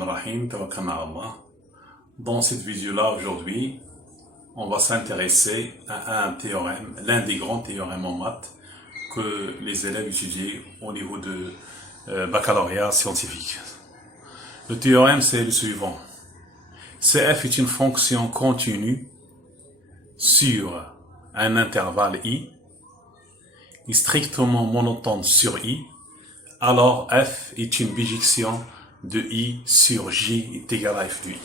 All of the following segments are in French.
Bismillahirrahmanirrahim, tawakkalna ala Allah. Dans cette vidéo-là, aujourd'hui, on va s'intéresser à un théorème, l'un des grands théorèmes en maths que les élèves étudient au niveau de baccalauréat scientifique. Le théorème, c'est le suivant. CF est une fonction continue sur un intervalle I, est strictement monotone sur I, alors F est une bijection de I sur J est égal à F de I.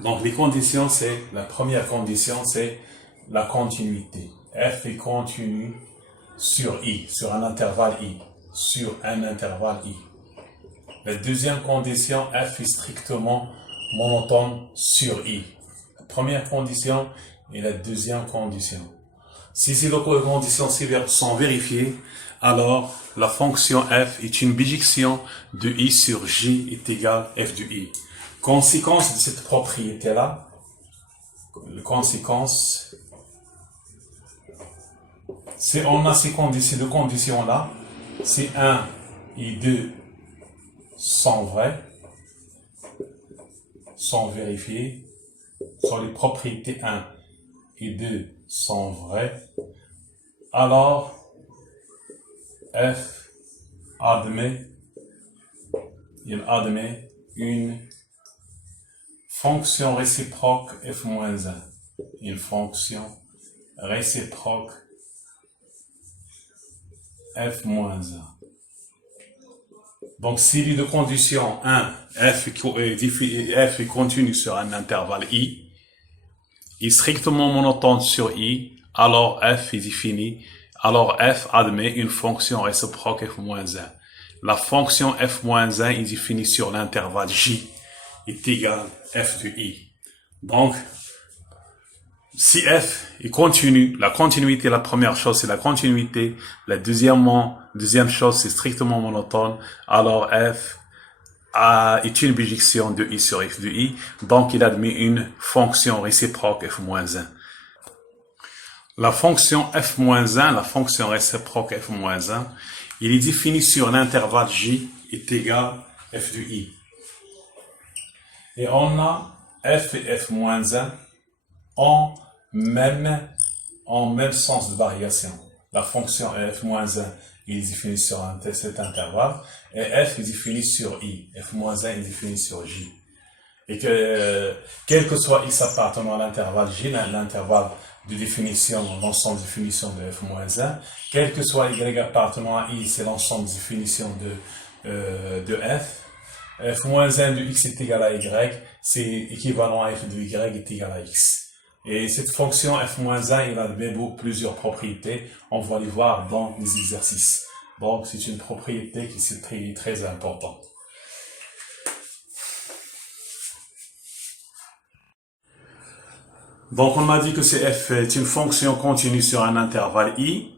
Donc les conditions, c'est, la première condition, c'est la continuité. F est continu sur I, sur un intervalle I, sur un intervalle I. La deuxième condition, F est strictement monotone sur I. La première condition et la deuxième condition. Si ces deux conditions sont vérifiées, alors la fonction f est une bijection de I sur J est égal à F de I. Conséquence de cette propriété-là, la conséquence, c'est on a ces deux conditions-là, c'est 1 et 2 sont vraies, sont vérifiées, sont les propriétés 1 et 2 sont vraies, alors F admet une fonction réciproque f-1, une fonction réciproque f-1. Donc, si les deux conditions, 1, f est continu sur un intervalle I, est strictement monotone sur I, alors f est défini. Alors f admet une fonction réciproque f-1. La fonction f-1 est définie sur l'intervalle J est égal à F de I. Donc, si f est continu, la continuité, la première chose c'est la continuité, la deuxième chose c'est strictement monotone, alors f est une bijection de I sur F de I, donc il admet une fonction réciproque f-1. La fonction f-1, la fonction réciproque f-1, il est défini sur l'intervalle J est égal à F de I. Et on a f et f-1 en même sens de variation. La fonction f-1 est définie sur cet intervalle et f est défini sur I. f-1 est défini sur J. Et que, quel que soit x appartenant à l'intervalle J, l'intervalle de définition, l'ensemble de définition de f-1, quel que soit y appartenant à I, c'est l'ensemble de définition de f. f-1 de x est égal à y, c'est équivalent à f de y est égal à x. Et cette fonction f-1, il admet plusieurs propriétés, on va les voir dans les exercices. Donc c'est une propriété qui est très importante. Donc, on m'a dit que f est une fonction continue sur un intervalle I,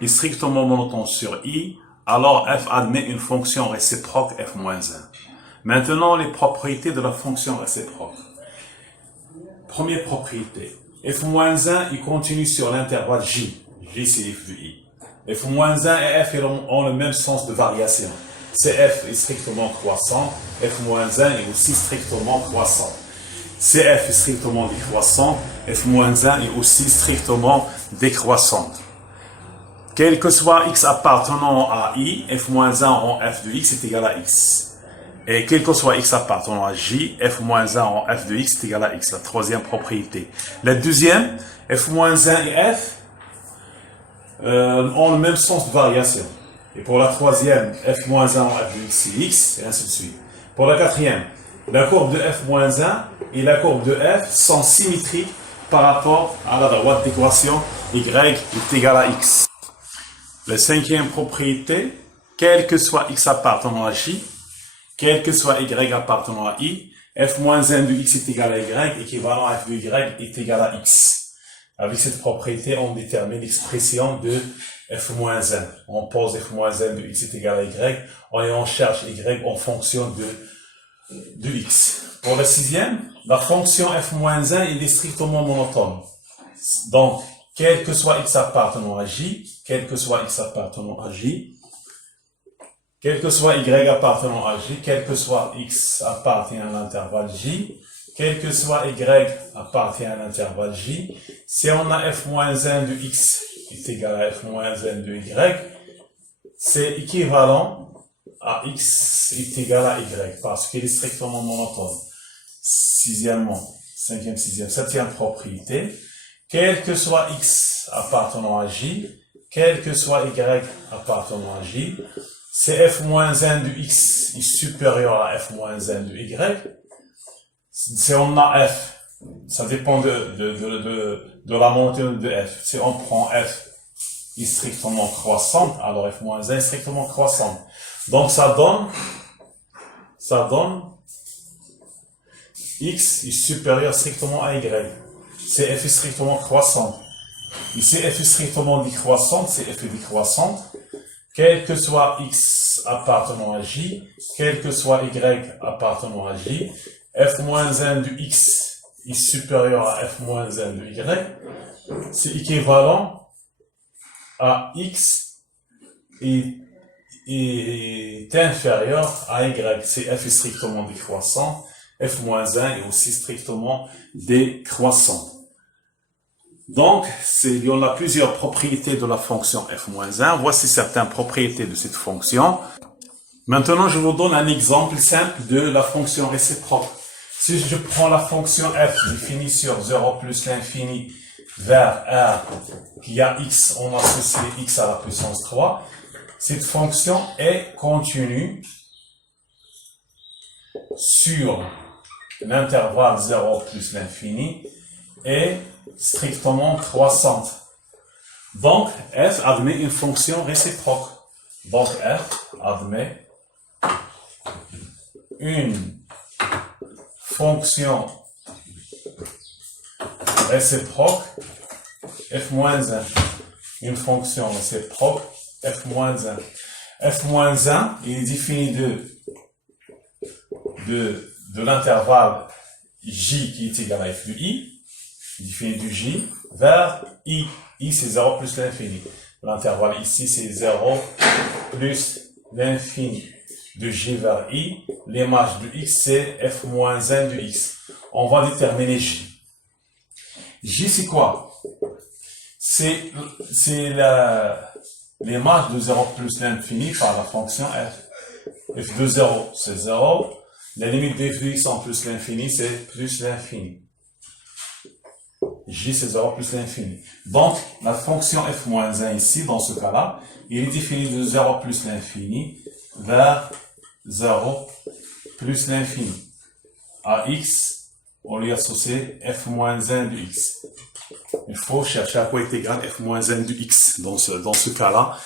est strictement monotone sur I, alors f admet une fonction réciproque f-1. Maintenant, les propriétés de la fonction réciproque. Première propriété, f-1 est continu sur l'intervalle J. J, c'est f de I. f-1 et f ont le même sens de variation. Cf est strictement croissant, f-1 est aussi strictement croissant. CF est strictement décroissant, f-1 est aussi strictement décroissante. Quel que soit x appartenant à I, f-1 en f de x est égal à x. Et quel que soit x appartenant à J, f-1 en f de x est égal à x. La troisième propriété. La deuxième, f-1 et f ont le même sens de variation. Et pour la troisième, f-1 en f de x c'est x, et ainsi de suite. Pour la quatrième, la courbe de f-1 et la courbe de f sont symétriques par rapport à la droite d'équation y est égal à x. La cinquième propriété, quel que soit x appartenant à j, quel que soit y appartenant à i, f-1 de x est égal à y, équivalent à f de y est égal à x. Avec cette propriété, on détermine l'expression de f-1. On pose f-1 de x est égal à y, et on cherche y en fonction de x. Pour la sixième, la fonction f-1 est strictement monotone. Donc, quel que soit x appartenant à j, quel que soit y appartenant à j, quel que soit x appartient à l'intervalle j, quel que soit y appartient à l'intervalle j, si on a f-1 de x est égal à f-1 de y, c'est équivalent à x est égal à y, parce qu'il est strictement monotone. Sixièmement, cinquième, sixième, septième propriété, quel que soit x appartenant à j, quel que soit y appartenant à j, si f-1 de x est supérieur à f-1 de y, si on a f, ça dépend de la montée de f. Si on prend f est strictement croissante, alors f-1 est strictement croissante. Donc ça donne x est supérieur strictement à y. Si f est strictement croissante. Ici, f est strictement décroissante, c'est f est décroissante. Quel que soit x appartenant à j, quel que soit y appartenant à j, f-1 de x est supérieur à f-1 de y, c'est équivalent à x est inférieur à y. C'est f est strictement décroissant, f-1 est aussi strictement décroissant. Donc, il y en a plusieurs propriétés de la fonction f-1. Voici certaines propriétés de cette fonction. Maintenant, je vous donne un exemple simple de la fonction réciproque. Si je prends la fonction f définie sur 0 plus l'infini vers r qui a x, on associe x à la puissance 3, cette fonction est continue sur l'intervalle 0 plus l'infini et strictement croissante. Donc, f admet une fonction réciproque. Donc, f admet une fonction réciproque f-1. Une fonction réciproque f-1. f-1, il est défini de l'intervalle j qui est égal à f de i, défini du j, vers i. I, c'est 0 plus l'infini. L'intervalle ici, c'est 0 plus l'infini. De j vers i, l'image de x, c'est f-1 de x. On va déterminer j. J, c'est quoi? C'est l'image de 0 plus l'infini par la fonction f. f de 0, c'est 0. La limite de f de x en plus l'infini, c'est plus l'infini. J, c'est 0 plus l'infini. Donc, la fonction f-1 ici, dans ce cas-là, il est défini de 0 plus l'infini vers 0 plus l'infini. À x, on lui associe f-1 de x. Il faut chercher à quoi est égal f-1 de x. Dans ce cas-là,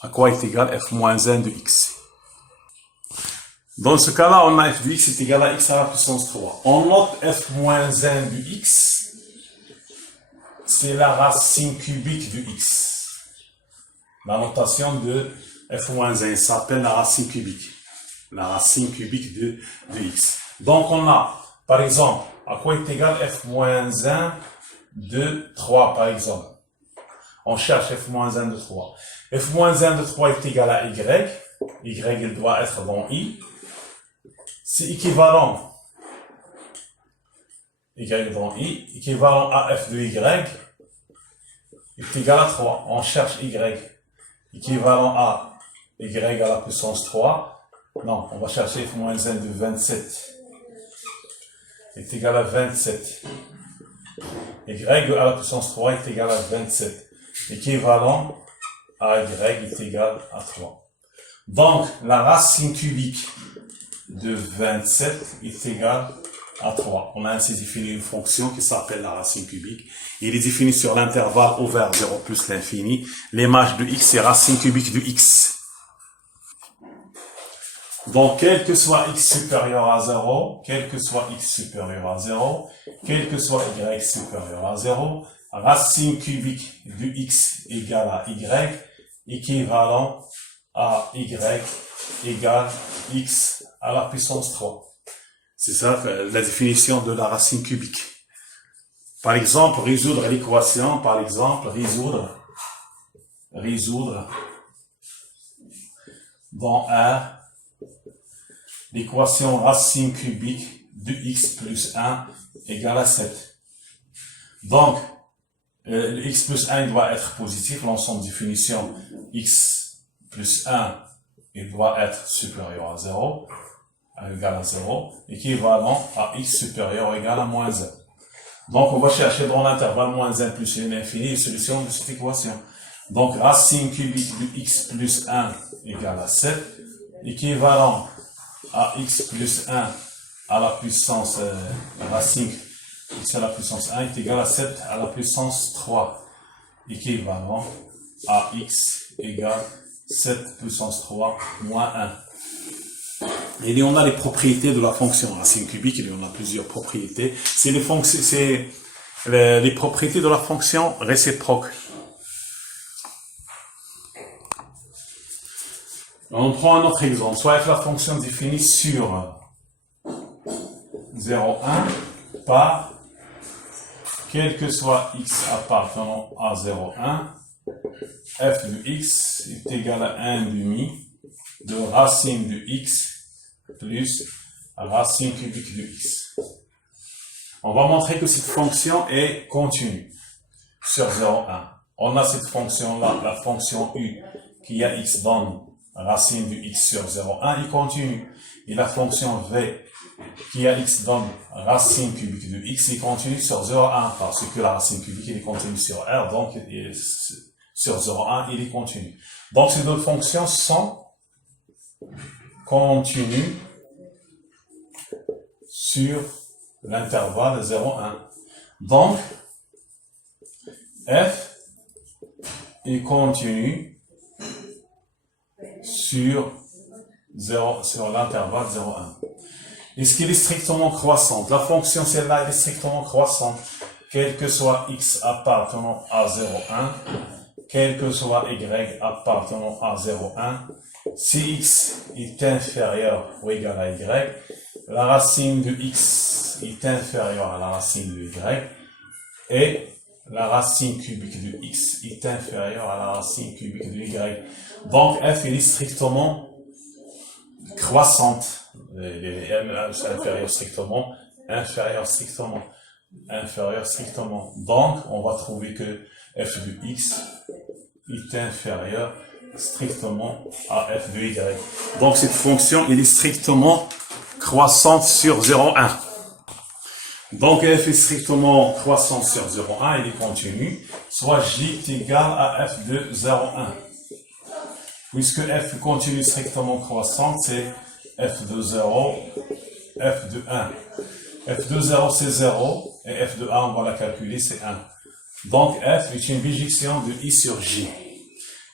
à quoi est égal f-1 de x. Dans ce cas-là, on a f de x est égal à x à la puissance 3. On note f-1 de x. C'est la racine cubique de x. La notation de f-1 s'appelle la racine cubique. La racine cubique de x. Donc on a, par exemple, à quoi est égal f-1 de 3, par exemple. On cherche f-1 de 3. f-1 de 3 est égal à y. Y, il doit être dans i. C'est équivalent. Y dans i, équivalent à f de y, est égal à 3. On cherche y. Équivalent à y à la puissance 3. Non, on va chercher f-1 de 27. Est égal à 27. Y à la puissance 3 est égal à 27. Équivalent à y est égal à 3. Donc, la racine cubique de 27 est égale à 3. On a ainsi défini une fonction qui s'appelle la racine cubique. Il est défini sur l'intervalle ouvert 0 plus l'infini. L'image de x est racine cubique de x. Donc, quel que soit x supérieur à 0, quel que soit x supérieur à 0, quel que soit y supérieur à 0, racine cubique de x égale à y, équivalent à y égale x à la puissance 3. C'est ça la définition de la racine cubique. Par exemple, résoudre l'équation, par exemple, résoudre dans R l'équation racine cubique de x plus 1 égale à 7. Donc, le x plus 1 il doit être positif, l'ensemble des finitions x plus 1 il doit être supérieur à 0, égal à 0, équivalent à x supérieur ou égal à moins 1. Donc, on va chercher dans l'intervalle moins 1 plus 1 infini une solution de cette équation. Donc, racine cubique de x plus 1 égale à 7, équivalent à x plus 1 à la puissance racine x à la puissance 1 est égal à 7 à la puissance 3, équivalent à x égale 7 puissance 3 moins 1. Et il y en a les propriétés de la fonction racine cubique, il y en a plusieurs propriétés. C'est les propriétés de la fonction réciproque. On prend un autre exemple. Soit la fonction définie sur 0,1 par quel que soit x appartenant à 0,1, f de x est égal à 1 demi de racine de x plus racine cubique de x. On va montrer que cette fonction est continue sur 0,1. On a cette fonction-là, la fonction u, qui a x donne racine de x sur 0,1 est continue. Et la fonction v, qui a x donne racine cubique de x est continue sur 0,1, parce que la racine cubique est continue sur R, donc sur 0,1 il est continu. Donc ces deux fonctions sont continues sur l'intervalle 0,1. Donc f est continu sur l'intervalle 0,1. Est-ce qu'il est strictement croissante? La fonction celle-là est strictement croissante, quel que soit x appartenant à 0,1, quel que soit y appartenant à 0,1, si x est inférieur ou égal à y, la racine de x est inférieure à la racine de y, et la racine cubique de x est inférieure à la racine cubique de y. Donc f est strictement croissante, inférieure strictement, inférieure strictement, inférieure strictement. Donc on va trouver que f de x est inférieur strictement à f de y. Donc cette fonction elle est strictement croissante sur 0,1. Donc f est strictement croissante sur 0,1, il est continu, soit j est égal à f de 0,1. Puisque f continue strictement croissante, c'est f de 0, f de 1. f de 0 c'est 0, et f de 1 on va la calculer, c'est 1. Donc f est une bijection de i sur j.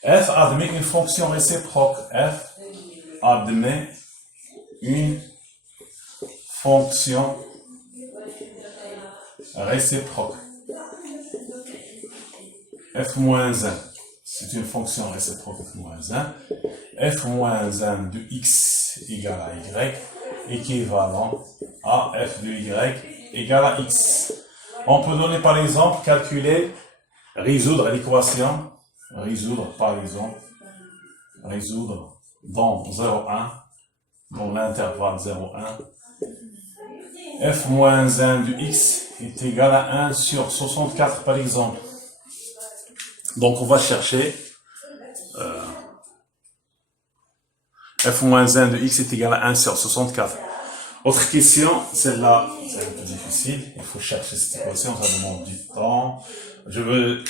F admet une fonction réciproque. F admet une fonction réciproque. f moins 1, c'est une fonction réciproque f moins 1. f moins 1 de x égale à y, équivalent à f de y égale à x. On peut donner par exemple, calculer, résoudre l'équation, résoudre dans 0,1, dans l'intervalle 0,1, f moins 1 de x est égal à 1 sur 64 par exemple. Donc on va chercher f moins 1 de x est égal à 1 sur 64. Autre question, celle-là c'est un peu difficile, il faut chercher cette équation, ça demande du temps. Je veux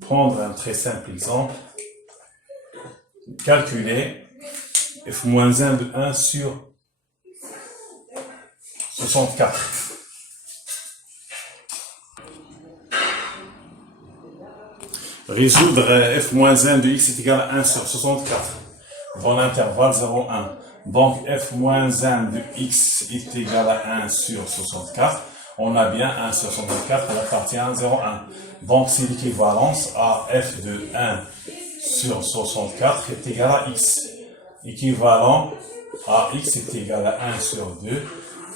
prendre un très simple exemple. Calculer f moins 1 de 1 sur 64. Résoudre f moins 1 de x est égal à 1 sur 64 dans l'intervalle 0,1. Donc f moins 1 de x est égal à 1 sur 64. On a bien 1 sur 64, elle appartient à 0,1. Donc c'est l'équivalence à f de 1 sur 64 est égal à x. Équivalent à x est égal à 1 sur 2.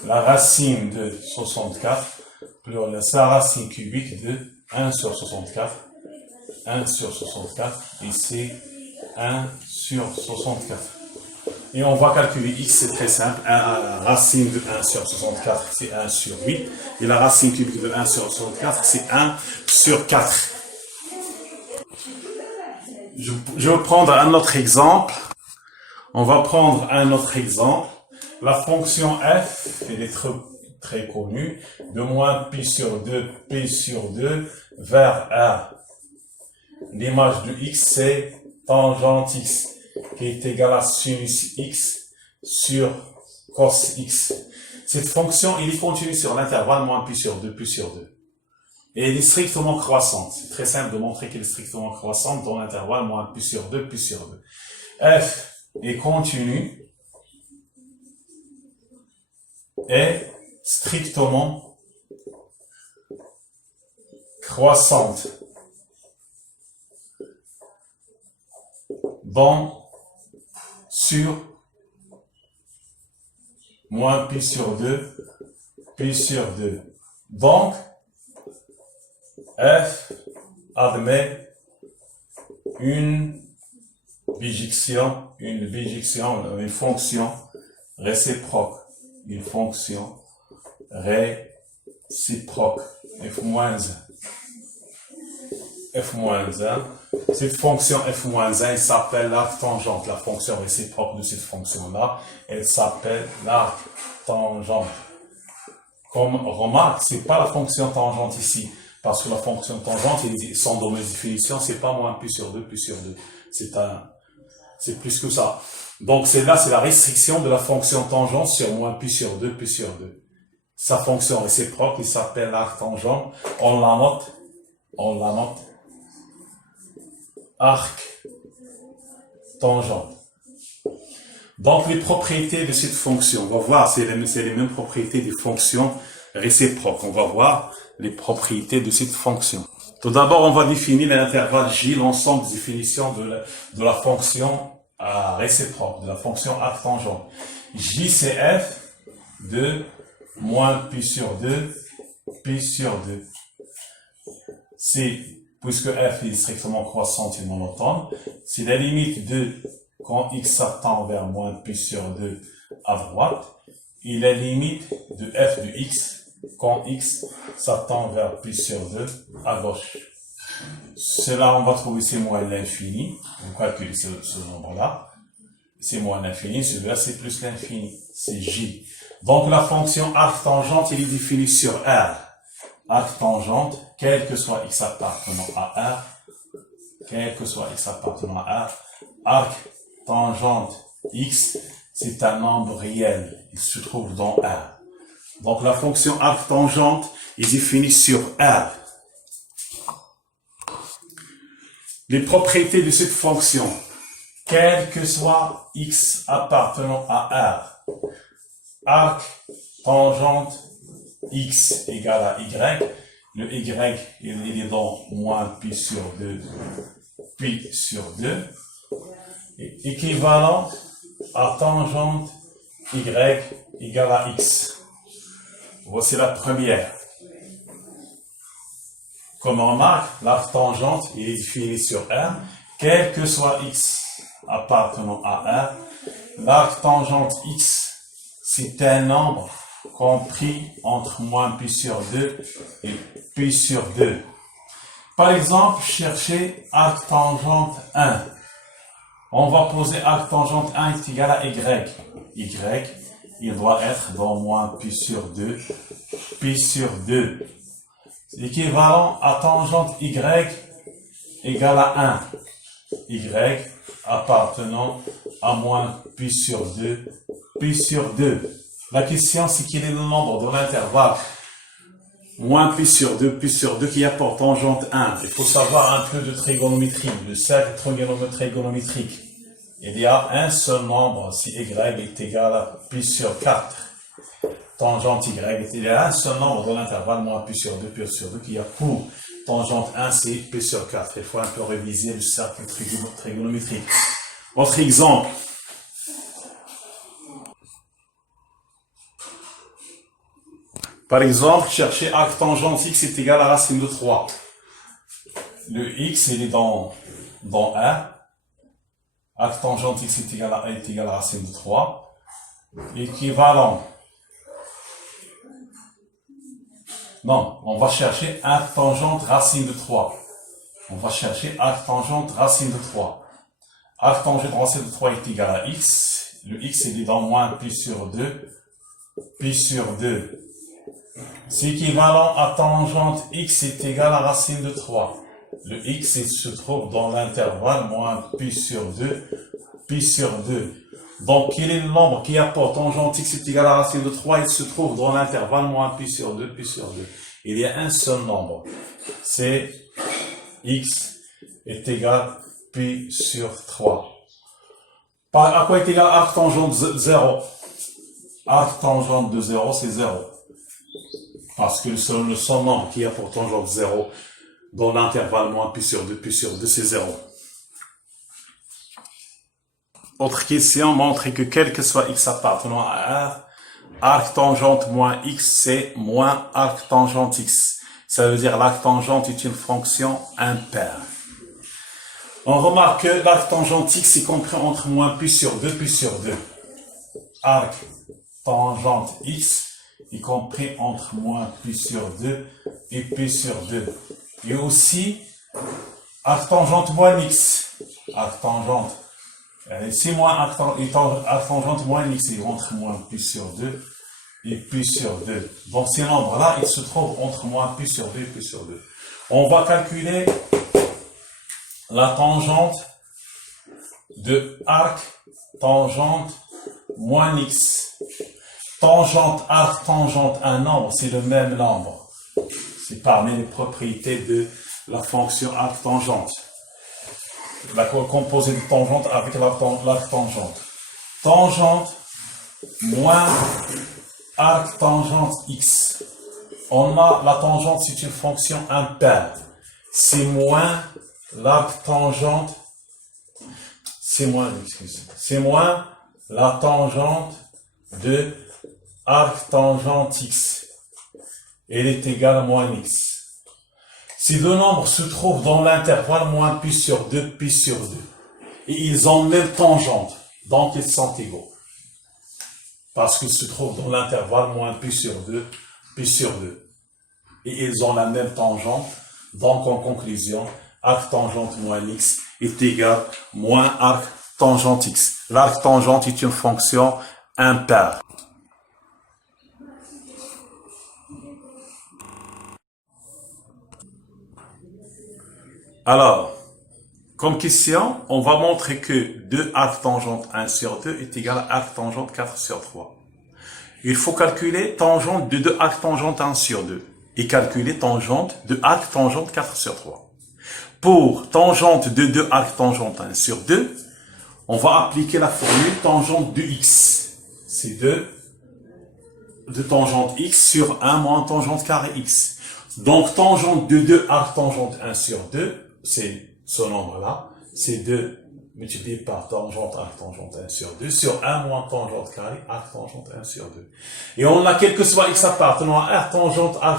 La racine de 64 plus sa racine cubique de 1 sur 64. 1 sur 64, et c'est 1 sur 64. Et on va calculer x, c'est très simple. La racine de 1 sur 64, c'est 1 sur 8. Et la racine cubique de 1 sur 64, c'est 1 sur 4. Je vais prendre un autre exemple. On va prendre un autre exemple. La fonction f, elle est très connue. De moins pi sur 2, p sur 2, vers a. L'image de x, c'est tangente x, qui est égale à sinus x sur cos x. Cette fonction, elle est continue sur l'intervalle moins pi sur 2, pi sur 2. Et elle est strictement croissante. C'est très simple de montrer qu'elle est strictement croissante dans l'intervalle moins pi sur 2, pi sur 2. F est continue et strictement croissante dans sur moins pi sur 2, pi sur 2. Donc, f admet une fonction réciproque. Une fonction réciproque. f-1. f-1. Cette fonction f-1 s'appelle l'arc tangente. La fonction réciproque de cette fonction-là, elle s'appelle l'arc tangente. Comme remarque, c'est pas la fonction tangente ici. Parce que la fonction tangente, son domaine de définition, c'est pas moins pi sur 2, pi sur 2. C'est plus que ça. Donc, là, c'est la restriction de la fonction tangente sur moins pi sur 2, pi sur 2. Sa fonction réciproque, il s'appelle l'arc tangente. On la note arc tangente. Donc, les propriétés de cette fonction, on va voir, c'est les mêmes propriétés des fonctions réciproques. On va voir les propriétés de cette fonction. Tout d'abord, on va définir l'intervalle J, l'ensemble des définitions de la fonction réciproque, de la fonction arc tangente. J, c'est f de moins pi sur 2, pi sur 2. C'est, puisque f est strictement croissante et monotone, c'est la limite de quand x s'attend vers moins pi sur 2 à droite, et la limite de f de x quand x s'attend vers pi sur 2 à gauche. Cela, on va trouver c'est moins l'infini. On calcule ce nombre-là. C'est moins l'infini. Celui-là, c'est plus l'infini. C'est j. Donc, la fonction arc tangente, il est définie sur R. Arc tangente, quel que soit x appartenant à R, quel que soit x appartenant à R, arc tangente x, c'est un nombre réel. Il se trouve dans R. Donc, la fonction arc tangente est définie sur R. Les propriétés de cette fonction, quel que soit x appartenant à R, arc tangente x égale à y, le y, il est dans moins pi sur 2, pi sur 2, est équivalent à tangente y égale à x. Voici la première. Comme on remarque, l'arc tangente il est défini sur R, quel que soit x appartenant à R, l'arc tangente x, c'est un nombre compris entre moins pi sur 2 et pi sur 2. Par exemple, cherchez arc tangente 1. On va poser arc tangente 1 est égal à y. Y, il doit être dans moins pi sur 2, pi sur 2. L'équivalent à tangente y égale à 1. Y appartenant à moins pi sur 2, pi sur 2. La question, c'est quel est le nombre de l'intervalle moins pi sur 2 qui apporte tangente 1. Il faut savoir un peu de trigonométrie, de cercle trigonométrique. Il y a un seul nombre, si y est égal à pi sur 4. Tangente y, il y a un seul nombre de l'intervalle moins pi sur 2 qui a pour tangente 1, c'est pi sur 4. Il faut un peu réviser le cercle trigonométrique. Autre exemple. Par exemple, chercher arc tangente x est égal à racine de 3. Le x, il est dans 1. arc tangente x est égal à racine de 3, équivalent. Non, on va chercher arc tangente racine de 3. On va chercher arc tangente racine de 3. Arc tangente racine de 3 est égal à x. Le x est dans moins pi sur 2. Pi sur 2. C'est équivalent à tangente x est égal à racine de 3. Le x il se trouve dans l'intervalle moins pi sur 2. Pi sur 2. Donc, quel est le nombre qui apporte tangente x est égal à racine de 3? Il se trouve dans l'intervalle moins pi sur 2, pi sur 2. Il y a un seul nombre. C'est x est égal pi sur 3. À quoi est égal arc tangente 0? Arc tangente de 0, c'est 0. Parce que le seul nombre qui apporte tangente 0 dans l'intervalle moins pi sur 2, c'est 0. Autre question montre que quel que soit x appartenant à R, arc tangente moins x, c'est moins arc tangente x. Ça veut dire l'arc tangente est une fonction impaire. On remarque que l'arc tangente x est compris entre moins pi sur 2, pi sur 2. Arc tangente x est compris entre moins pi sur 2 et pi sur 2. Et aussi, arc tangente moins x. Arc tangente. C'est moins arc tangente moins x, il entre moins pi sur 2 et pi sur 2. Donc ces nombres-là, ils se trouvent entre moins pi sur 2 et pi sur 2. On va calculer la tangente de arc tangente moins x. Tangente, arc, tangente, un nombre, c'est le même nombre. C'est parmi les propriétés de la fonction arc tangente. La composée de tangente avec l'arc tangente. Tangente moins arc tangente x. On a la tangente, c'est une fonction impaire. C'est moins l'arc tangente, c'est moins la tangente de arc tangente x. Elle est égale à moins x. Ces deux nombres se trouvent dans l'intervalle moins pi sur 2, pi sur 2. Et ils ont même tangente, donc ils sont égaux. Parce qu'ils se trouvent dans l'intervalle moins pi sur 2, pi sur 2. Et ils ont la même tangente, donc en conclusion, arc tangente moins x est égal moins arc tangente x. L'arc tangente est une fonction impaire. Alors, comme question, on va montrer que 2 arc tangente 1 sur 2 est égal à arc tangente 4 sur 3. Il faut calculer tangente de 2 arc tangente 1 sur 2 et calculer tangente de arc tangente 4 sur 3. Pour tangente de 2 arc tangente 1 sur 2, on va appliquer la formule tangente de x. C'est 2 de tangente x sur 1 moins tangente carré x. Donc, tangente de 2 arc tangente 1 sur 2, c'est ce nombre-là, c'est 2 multiplié par tangente arc tangente 1 sur 2 sur 1 moins tangente carré arc tangente 1 sur 2. Et on a quel que soit x appartenant à arc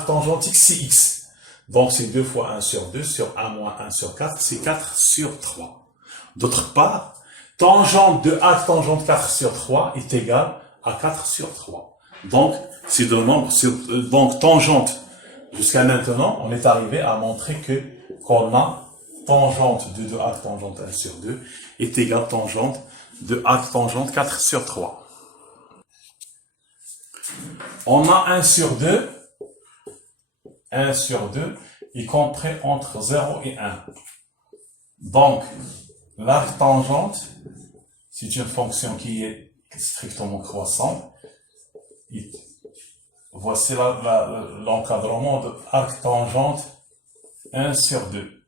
tangente x, c'est x. Donc, c'est 2 fois 1 sur 2 sur 1 moins 1 sur 4, c'est 4 sur 3. D'autre part, tangente de arc tangente 4 sur 3 est égal à 4 sur 3. Donc, ces deux nombres, donc tangente. Jusqu'à maintenant, on est arrivé à montrer qu'on a tangente de 2 arc tangente 1 sur 2 est égal à tangente de arc tangente 4 sur 3. On a 1 sur 2, y compris entre 0 et 1. Donc, l'arc tangente, c'est une fonction qui est strictement croissante. Voici l'encadrement de arc tangente 1 sur 2.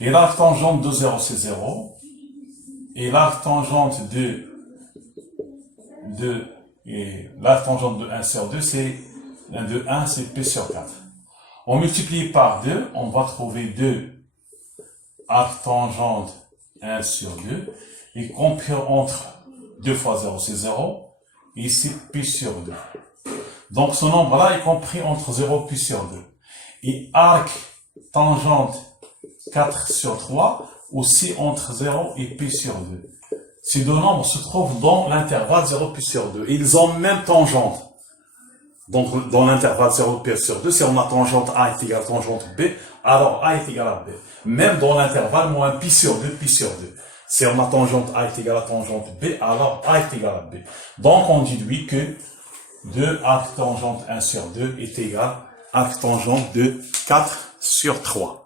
Et l'arc tangente de 0, c'est 0. Et l'arc tangente de 1 sur 2, c'est de 1, c'est p sur 4. On multiplie par 2, on va trouver 2 arc tangente 1 sur 2. Et compris entre 2 fois 0, c'est 0. Et ici, p sur 2. Donc, ce nombre-là est compris entre 0 et pi sur 2. Et arc tangente 4 sur 3, aussi entre 0 et pi sur 2. Ces deux nombres se trouvent dans l'intervalle 0 pi sur 2. Ils ont même tangente. Donc, dans l'intervalle 0 pi sur 2, si on a tangente A est égal à tangente B, alors A est égal à B. Même dans l'intervalle moins pi sur 2, pi sur 2. Si on a tangente A est égal à tangente B, alors A est égal à B. Donc, on déduit que 2 arc tangente 1 sur 2 est égal à arc tangente de 4 sur 3.